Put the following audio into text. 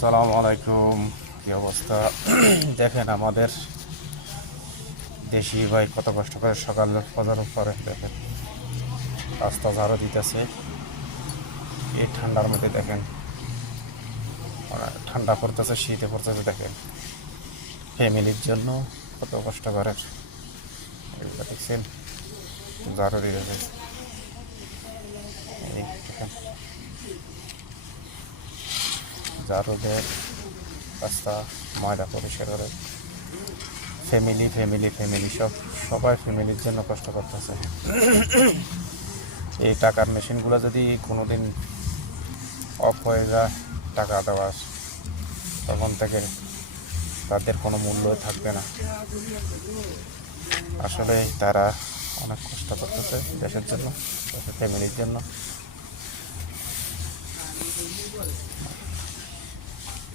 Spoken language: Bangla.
আসসালামু আলাইকুম। কি অবস্থা? দেখেন আমাদের দেশি ভাই কত কষ্ট করে সকালে ফজর পরে দেখেন রাস্তা ঝাড়ু দিতেছে। এই ঠান্ডার মধ্যে দেখেন ঠান্ডা পড়তেছে, শীতে পড়তেছে, দেখেন ফ্যামিলির জন্য কত কষ্ট করে এগুলো দেখছেন, ঝাড়ু দিতেছে। এই দেখেন ঝাড়ু দেয়, রাস্তা ময়লা পরিষ্কার করে। ফ্যামিলি ফ্যামিলি ফ্যামিলি সবাই ফ্যামিলির জন্য কষ্ট করতেছে। এই টাকার মেশিনগুলো যদি কোনোদিন অফ হয়ে যায়, টাকা দেওয়ার, তখন থেকে তাদের কোনো মূল্য থাকবে না। আসলে তারা অনেক কষ্ট করতেছে দেশের জন্য, দেশের ফ্যামিলির জন্য।